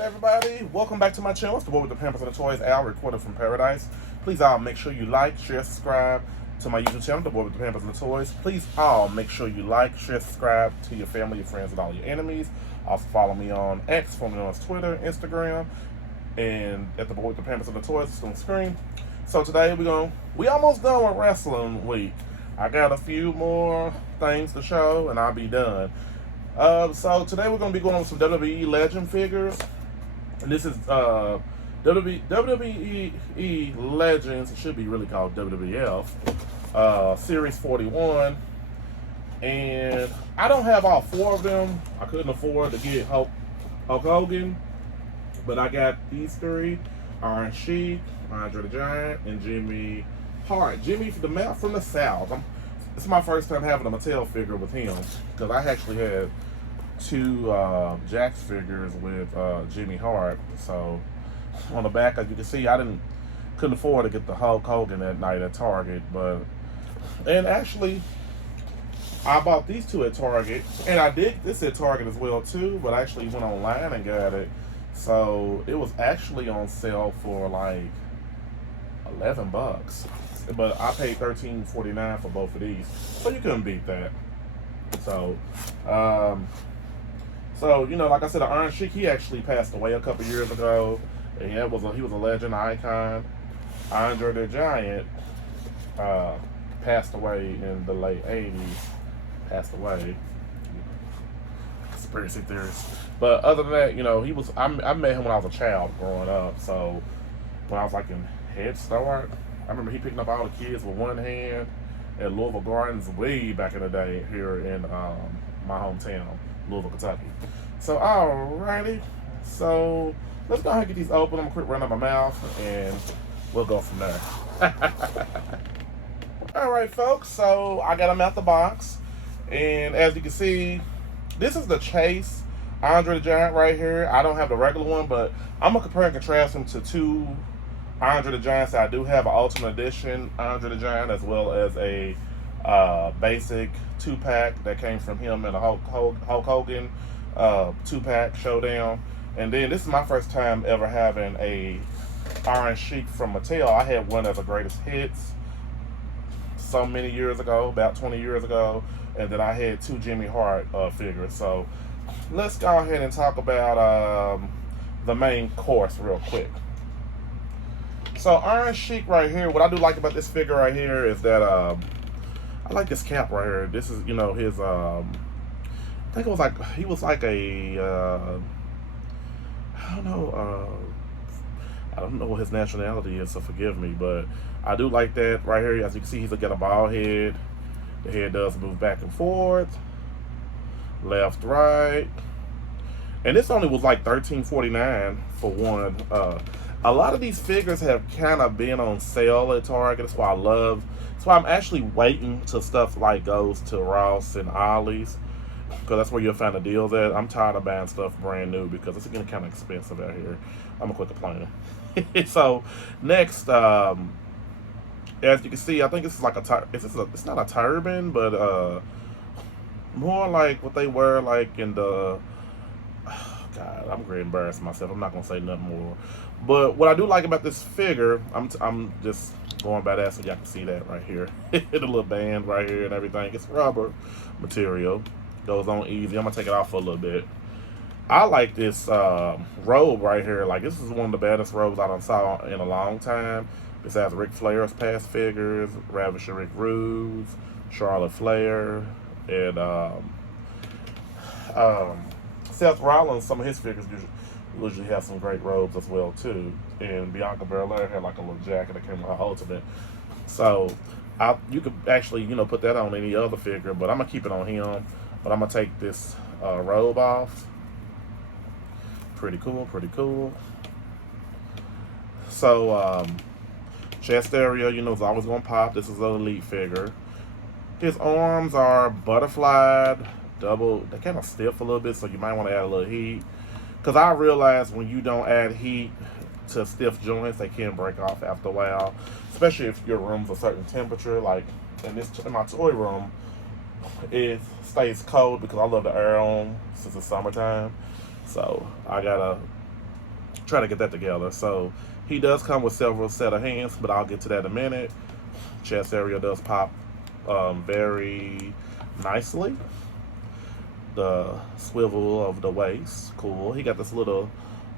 Everybody, welcome back to my channel. It's the boy with the Pampers and the Toys, Al, recorded from paradise. Please all make sure you like, share, subscribe to my YouTube channel, the boy with the Pampers and the Toys. Please all make sure you like, share, subscribe to your family, your friends, and all your enemies. Also follow me on X, follow me on Twitter, Instagram, and at the boy with the Pampers and the Toys. It's on the screen. So today we almost done with wrestling week. I got a few more things to show, and I'll be done. So today we're going to be going on some WWE Legend figures. And this is WWE Legends. It should be really called WWF. Series 41. And I don't have all four of them. I couldn't afford to get Hulk Hogan. But I got these three. Sheik, Andre the Giant, and Jimmy Hart. Jimmy from the South. It's my first time having a Mattel figure with him, because I actually had two Jakks figures with Jimmy Hart. So on the back, as you can see, couldn't afford to get the Hulk Hogan that night at Target, and actually I bought these two at Target, and I did this at Target as well too, but I actually went online and got it. So it was actually on sale for like $11. But I paid $13.49 for both of these, so you couldn't beat that. So, like I said, the Iron Sheik, he actually passed away a couple years ago, and he was a legend icon. Andre the Giant passed away in the late '80s. Passed away. Conspiracy theories. But other than that, I met him when I was a child growing up. So when I was like in Head Start, I remember he picking up all the kids with one hand at Louisville Gardens way back in the day here in my hometown, Louisville, Kentucky. So, alrighty. So, let's go ahead and get these open. I'm going to quit running my mouth, and we'll go from there. Alright, folks. So, I got them out the box. And as you can see, this is the Chase Andre the Giant right here. I don't have the regular one, but I'm going to compare and contrast them to two Andre the Giant. I do have an Ultimate Edition Andre the Giant, as well as a basic 2-pack that came from him in a Hulk Hogan 2-pack showdown. And then this is my first time ever having a Iron Sheik from Mattel. I had one as a greatest hits so many years ago, about 20 years ago, and then I had two Jimmy Hart figures. So let's go ahead and talk about the main course real quick. So Iron Sheik right here, what I do like about this figure right here is that I like this cap right here. This is, his I think it was like, he was like a I don't know what his nationality is, so forgive me, but I do like that right here. As you can see, he's got a bald head. The head does move back and forth, left, right. And this only was like $13.49 for one. A lot of these figures have kind of been on sale at Target. That's why I'm actually waiting till stuff like goes to Ross and Ollie's, because that's where you'll find the deals at. I'm tired of buying stuff brand new because it's getting kind of expensive out here. I'm gonna quit complaining. So next, as you can see, I think it's like it's not a turban, but more like what they wear like in the. God, I'm great embarrassing myself. I'm not gonna say nothing more. But what I do like about this figure, I'm just going by that so y'all can see that right here. The little band right here and everything. It's rubber material. Goes on easy. I'm gonna take it off for a little bit. I like this robe right here. Like, this is one of the baddest robes I done saw in a long time. Besides Ric Flair's past figures, Ravisher Rick Rude, Charlotte Flair, and Seth Rollins. Some of his figures usually have some great robes as well too. And Bianca Belair had like a little jacket that came with her Ultimate. So you could actually put that on any other figure, but I'm gonna keep it on him. But I'm gonna take this robe off. Pretty cool, pretty cool. So chest area, is always gonna pop. This is an elite figure. His arms are butterflied, they're kind of stiff a little bit, so you might want to add a little heat. Because I realize when you don't add heat to stiff joints, they can break off after a while. Especially if your room's a certain temperature. Like in my toy room, it stays cold because I love the air on since it's summertime. So I gotta Try to get that together. So he does come with several set of hands, but I'll get to that in a minute. Chest area does pop very nicely. The swivel of the waist, cool. He got this little,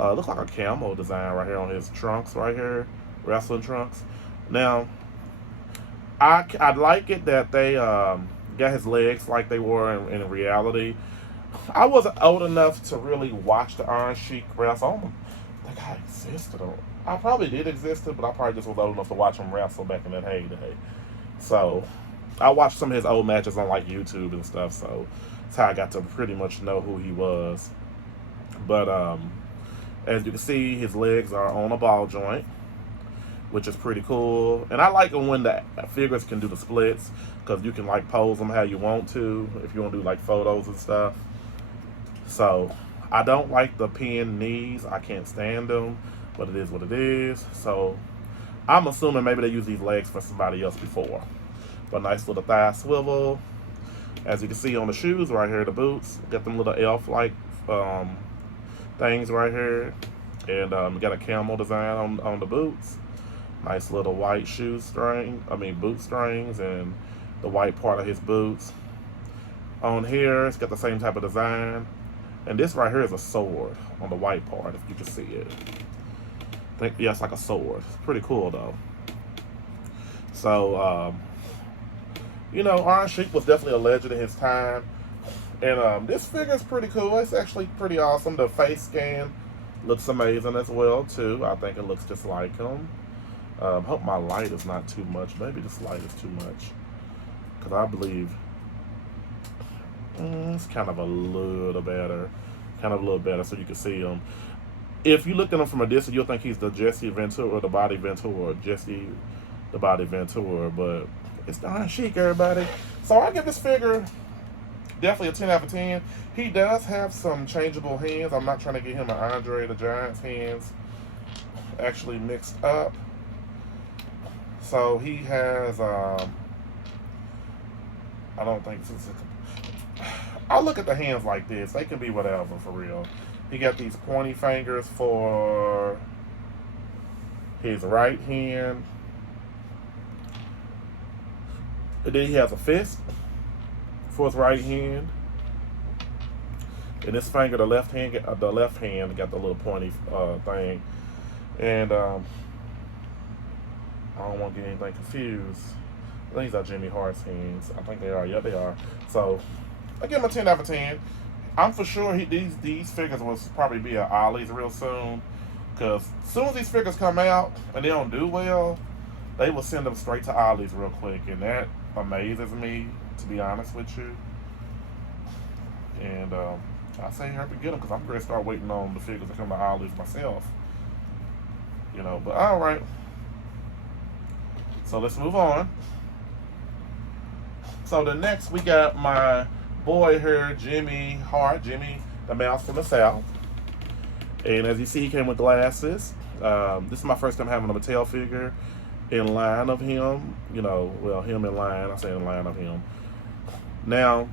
looks like a camel design right here on his trunks right here, wrestling trunks. Now, I like it that they got his legs like they were in reality. I wasn't old enough to really watch the Iron Sheik wrestle. I don't think I existed. I probably did exist, but I probably just was old enough to watch him wrestle back in that heyday. So I watched some of his old matches on like YouTube and stuff. So that's how I got to pretty much know who he was. But as you can see, his legs are on a ball joint, which is pretty cool. And I like them when the figures can do the splits, because you can like pose them how you want to if you want to do like photos and stuff. So I don't like the pinned knees. I can't stand them, but it is what it is. So I'm assuming maybe they used these legs for somebody else before. But nice little thigh swivel. As you can see on the shoes right here, the boots, got them little elf-like things right here. And got a camel design on the boots. Nice little white boot strings, and the white part of his boots. On here, it's got the same type of design. And this right here is a sword on the white part, if you can see it. Yeah, it's like a sword. It's pretty cool, though. So, Iron Sheik was definitely a legend in his time. And this figure is pretty cool. It's actually pretty awesome. The face scan looks amazing as well, too. I think it looks just like him. Hope my light is not too much. Maybe this light is too much. Because I believe it's kind of a little better. So you can see him. If you look at him from a distance, you'll think he's the Jesse Ventura or the Body Ventura, or Jesse the Body Ventura. But it's the Iron Sheik, everybody. So I give this figure definitely a 10 out of 10. He does have some changeable hands. I'm not trying to get him an Andre the Giant's hands actually mixed up. So he has, I don't think this is I look at the hands like this. They can be whatever, for real. He got these pointy fingers for his right hand. And then he has a fist for his right hand. And this finger, the left hand got the little pointy thing. And I don't want to get anything confused. I think these are Jimmy Hart's hands. I think they are. Yeah, they are. So I give him a 10 out of 10. I'm for sure these figures will probably be at Ollie's real soon. Because as soon as these figures come out and they don't do well, they will send them straight to Ollie's real quick. And that amazes me, to be honest with you. And I say hurry to get them, because I'm going to start waiting on the figures to come to Ollie's myself. But alright. So let's move on. So the next we got my boy here, Jimmy Hart, Jimmy the Mouse from the South. And as you see, he came with glasses. This is my first time having a Mattel figure in line of him. Him in line. I say in line of him. Now,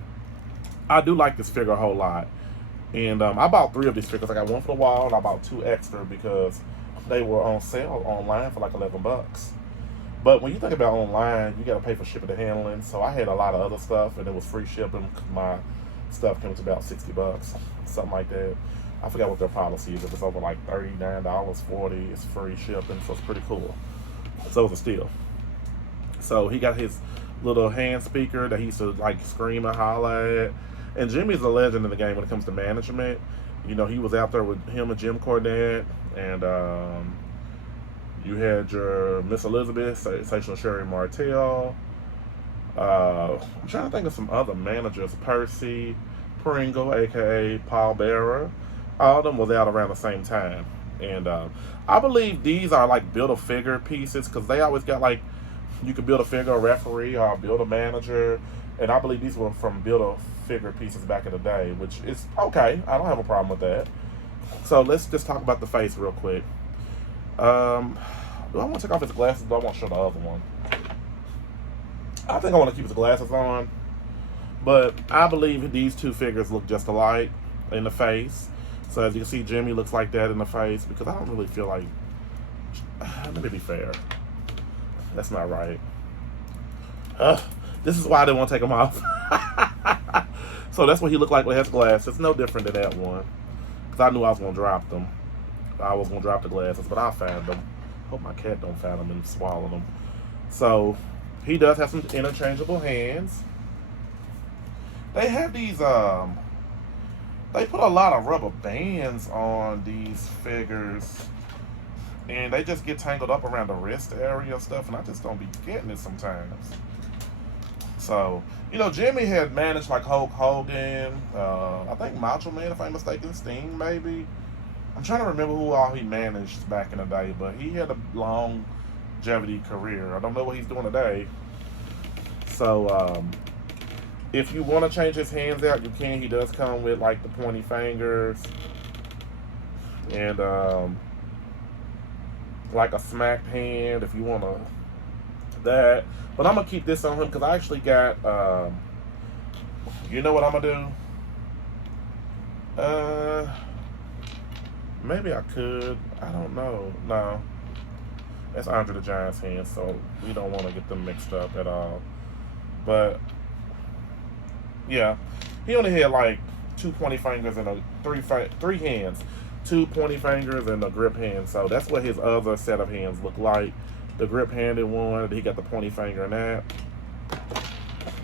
I do like this figure a whole lot. And I bought 3 of these figures. I got 1 for the wall, and I bought 2 extra because they were on sale online for like $11. But when you think about online, you got to pay for shipping and handling. So I had a lot of other stuff, and it was free shipping. My stuff came to about $60, something like that. I forgot what their policy is. If it's over like $39, $40, it's free shipping. So it's pretty cool. So it's a steal. So he got his little hand speaker that he used to like scream and holler at. And Jimmy's a legend in the game when it comes to management. He was out there with him and Jim Cornette, and you had your Miss Elizabeth, Sensational Sherry Martell. I'm trying to think of some other managers. Percy Pringle, a.k.a. Paul Bearer. All of them was out around the same time. And I believe these are like Build-A-Figure pieces, because they always got like, you could build a figure, a referee, or build a manager. And I believe these were from Build-A-Figure pieces back in the day, which is okay. I don't have a problem with that. So let's just talk about the face real quick. Do I want to take off his glasses? Or do I want to show the other one? I think I want to keep his glasses on. But I believe these 2 figures look just alike in the face. So as you can see, Jimmy looks like that in the face because I don't really feel like. Let me be fair. That's not right. This is why I didn't want to take him off. So that's what he looked like with his glasses. It's no different than that one. Because I knew I was going to drop them. I was going to drop the glasses, but I found them. Hope my cat don't find them and swallow them. So he does have some interchangeable hands. They have these, they put a lot of rubber bands on these figures. And they just get tangled up around the wrist area and stuff. And I just don't be getting it sometimes. So, you know, Jimmy had managed like Hulk Hogan, I think Macho Man, if I'm mistaken, Sting maybe. I'm trying to remember who all he managed back in the day, but he had a longevity career. I don't know what he's doing today. So, if you want to change his hands out, you can. He does come with like the pointy fingers and like a smacked hand if you want to that. But I'm gonna keep this on him because I actually got you know what I'm gonna do? Maybe I could. I don't know. No. That's Andre the Giant's hand, so we don't want to get them mixed up at all. But yeah. He only had like 2 pointy fingers and three hands. 2 pointy fingers and a grip hand. So that's what his other set of hands look like. The grip-handed one, he got the pointy finger in that.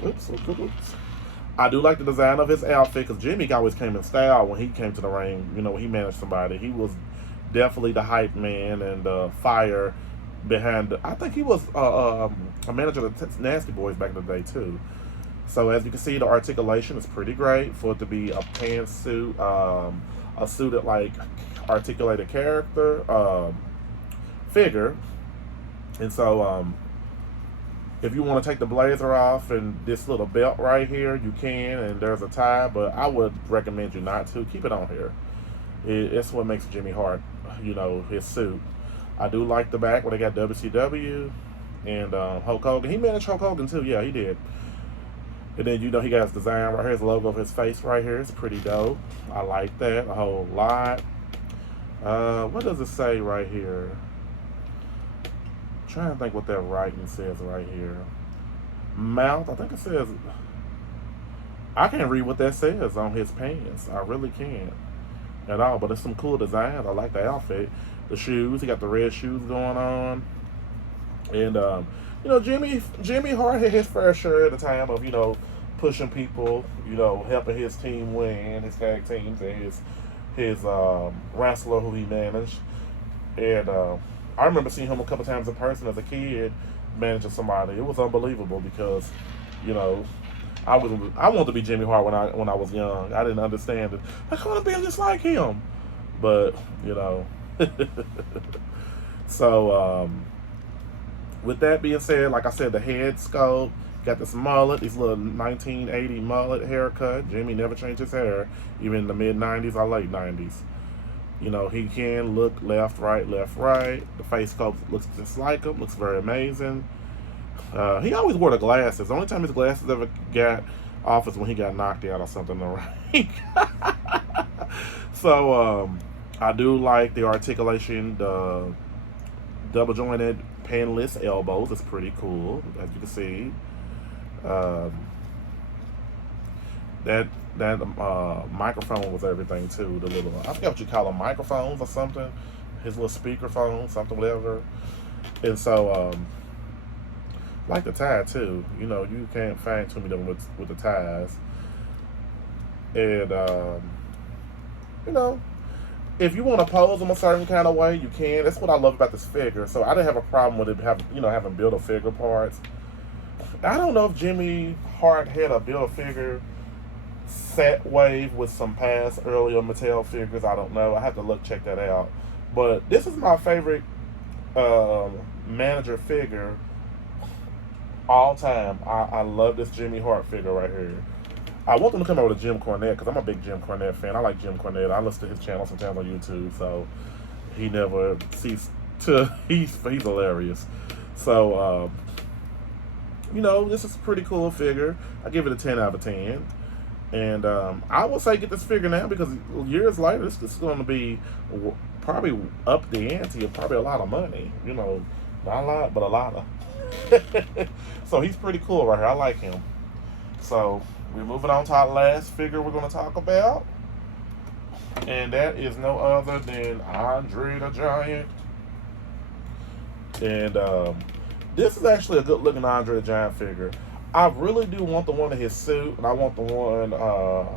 Oops. I do like the design of his outfit because Jimmy always came in style when he came to the ring. You know, when he managed somebody, he was definitely the hype man and the fire behind. I think he was a manager of the Nasty Boys back in the day too. So as you can see, the articulation is pretty great for it to be a pantsuit, a suited like articulated character figure. And so, if you want to take the blazer off and this little belt right here, you can, and there's a tie, but I would recommend you not to. Keep it on here. It's what makes Jimmy Hart, you know, his suit. I do like the back where they got WCW and Hulk Hogan. He managed Hulk Hogan too. Yeah, he did. And then, you know, he got his design right here, his logo of his face right here. It's pretty dope. I like that a whole lot. What does it say right here? Trying to think what that writing says right here. Mouth, I think it says. I can't read what that says on his pants. I really can't at all. But it's some cool designs. I like the outfit. The shoes, he got the red shoes going on. And you know, Jimmy Hart had his fair share at the time of, you know, pushing people, you know, helping his team win, his tag teams, and his wrestler who he managed. And I remember seeing him a couple times in person as a kid, managing somebody. It was unbelievable because, you know, I wanted to be Jimmy Hart when I was young. I didn't understand it. I want to be just like him, but you know. So with that being said, like I said, the head sculpt, got this mullet, these little 1980 mullet haircut. Jimmy never changed his hair, even in the mid 90s or late 90s. You know, he can look left, right. The face sculpt looks just like him. Looks very amazing. He always wore the glasses. The only time his glasses ever got off is when he got knocked out or something in the ring. So, I do like the articulation, the double jointed panless elbows. It's pretty cool, as you can see. That microphone was everything too. The little, I forget what you call them, microphones or something. His little speakerphone, something, whatever. And so, like the tie too. You know, you can't find too many of them with the ties. And you know, if you want to pose them a certain kind of way, you can. That's what I love about this figure. So I didn't have a problem with it having Build-A-Figure parts. I don't know if Jimmy Hart had a Build-A-Figure set wave with some past earlier Mattel figures. I don't know. I have to check that out. But this is my favorite manager figure all time. I love this Jimmy Hart figure right here. I want them to come out with a Jim Cornette because I'm a big Jim Cornette fan. I like Jim Cornette. I listen to his channel sometimes on YouTube, so he never ceased to. He's hilarious. So you know, this is a pretty cool figure. I give it a 10 out of 10. And I would say get this figure now because years later, this is going to be probably up the ante and probably a lot of money. You know, not a lot, but a lot of. So he's pretty cool right here. I like him. So we're moving on to our last figure we're going to talk about. And that is no other than Andre the Giant. And this is actually a good looking Andre the Giant figure. I really do want the one in his suit, and I want the one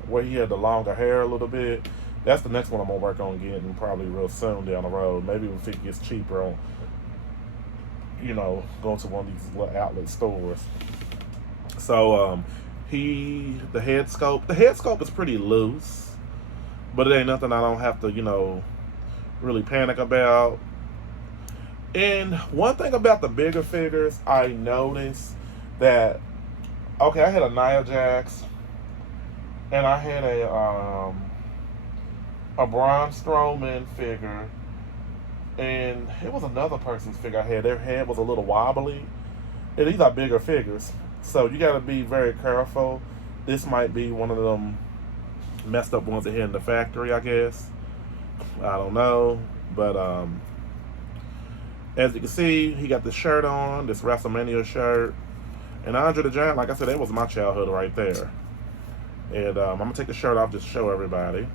where he had the longer hair a little bit. That's the next one I'm going to work on getting probably real soon down the road. Maybe if it gets cheaper on, you know, going to one of these little outlet stores. So, the head sculpt is pretty loose, but it ain't nothing I don't have to, you know, really panic about. And one thing about the bigger figures, I noticed that, okay, I had a Nia Jax, and I had a Braun Strowman figure, and it was another person's figure I had. Their head was a little wobbly, and these are bigger figures, so you got to be very careful. This might be one of them messed up ones that hit in the factory, I guess. I don't know, but as you can see, he got this shirt on, this WrestleMania shirt. And Andre the Giant, like I said, that was my childhood right there. And I'm going to take the shirt off just to show everybody.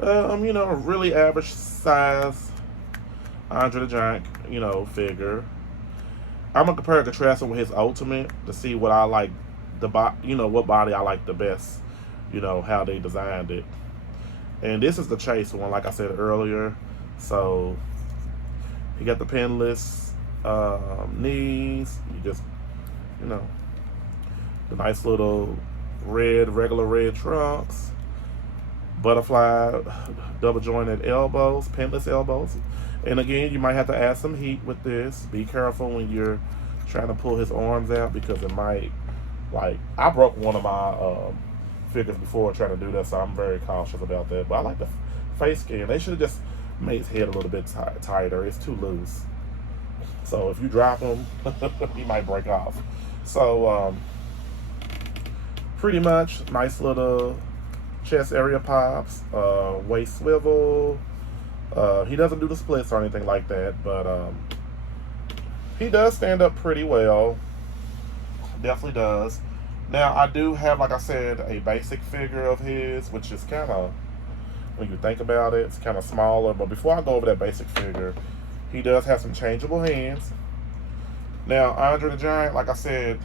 You know, a really average size Andre the Giant, you know, figure. I'm going to compare and contrast it with his Ultimate to see what I like, you know, what body I like the best, you know, how they designed it. And this is the Chase one, like I said earlier. So, he got the pinless knees. You just, you know, the nice little regular red trunks, butterfly double jointed elbows, pinless elbows. And again, you might have to add some heat with this. Be careful when you're trying to pull his arms out because it might, like, I broke one of my figures before trying to do that, so I'm very cautious about that. But I like the face skin. They should have just made his head a little bit tighter. It's too loose. So if you drop him, he might break off. So pretty much nice little chest area pops, waist swivel. He doesn't do the splits or anything like that, but he does stand up pretty well. Definitely does. Now I do have, like I said, a basic figure of his, which is kind of, when you think about it, it's kind of smaller. But before I go over that basic figure, he does have some changeable hands. Now, Andre the Giant, like I said,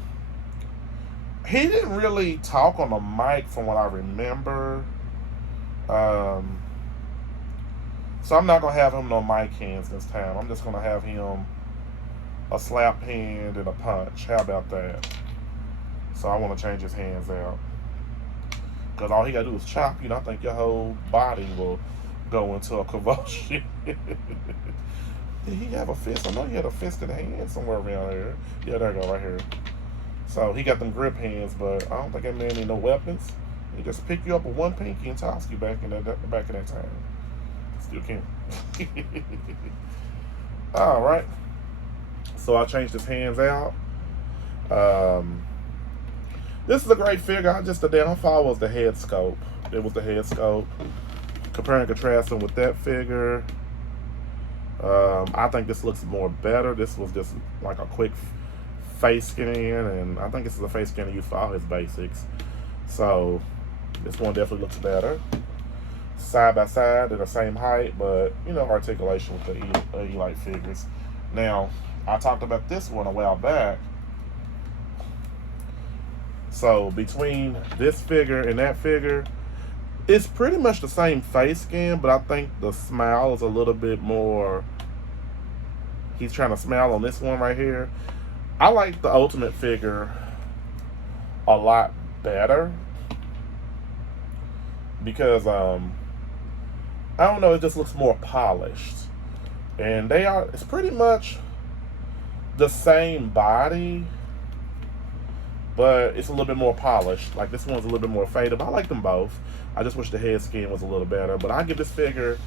he didn't really talk on the mic from what I remember. So I'm not going to have him no mic hands this time. I'm just going to have him a slap hand and a punch. How about that? So I want to change his hands out. Because all he got to do is chop you, and I think your whole body will go into a convulsion. Did he have a fist? I know he had a fisted hand somewhere around here. Yeah, there you go, right here. So he got them grip hands, but I don't think that man need no weapons. He just pick you up with one pinky and toss you back in that time. Still can. All right. So I changed his hands out. This is a great figure. The downfall was the head sculpt. It was the head sculpt. Comparing and contrasting with that figure. I think this looks more better. This was just like a quick face scan, and I think this is a face scan used for all his basics. So this one definitely looks better. Side by side, they're the same height, but you know, articulation with the Elite figures. Now, I talked about this one a while back. So between this figure and that figure, it's pretty much the same face scan, but I think the smile is a little bit more. He's trying to smile on this one right here. I like the Ultimate figure a lot better because I don't know, it just looks more polished. And it's pretty much the same body, but it's a little bit more polished. Like this one's a little bit more faded, but I like them both. I just wish the head skin was a little better. But I give this figure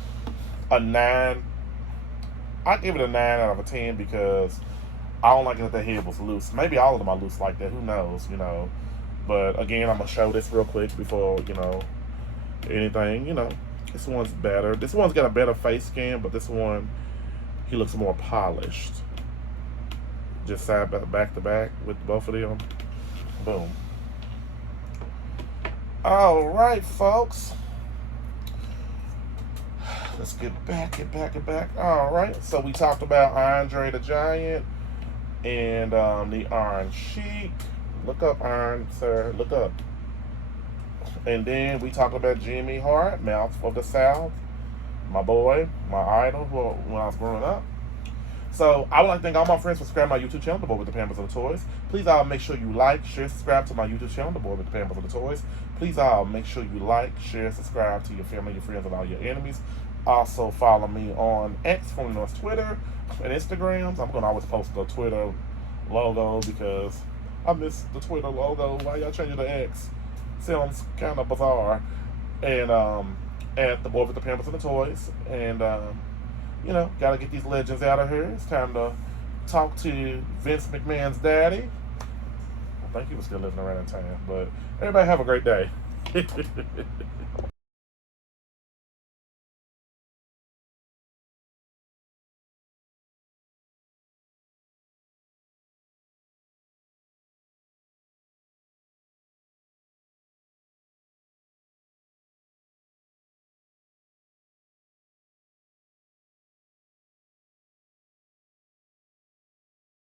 a 9. I give it a 9 out of a 10 because I don't like it that the head was loose. Maybe all of them are loose like that. Who knows, you know. But again, I'm gonna show this real quick before anything. This one's better. This one's got a better face scan, but this one he looks more polished. Just side back to back with both of them. Boom. All right, folks. Let's get back. All right. So we talked about Andre the Giant and the Iron Sheik. Look up, Iron, sir. Look up. And then we talked about Jimmy Hart, Mouth of the South. My boy, my idol when I was growing up. So I would like to thank all my friends for subscribing to my YouTube channel, The Boy with the Pampers of the Toys. Please all make sure you like, share, subscribe to my YouTube channel, The Boy with the Pampers of the Toys. Please all make sure you like, share, subscribe to your family, your friends, and all your enemies. Also follow me on X, formerly known as Twitter, and Instagrams. I'm gonna always post the Twitter logo because I miss the Twitter logo. Why y'all changing the X? Sounds kind of bizarre. And at The Boy with the Pampers and the Toys. And gotta get these legends out of here. It's time to talk to Vince McMahon's daddy. I think he was still living around in town. But everybody have a great day.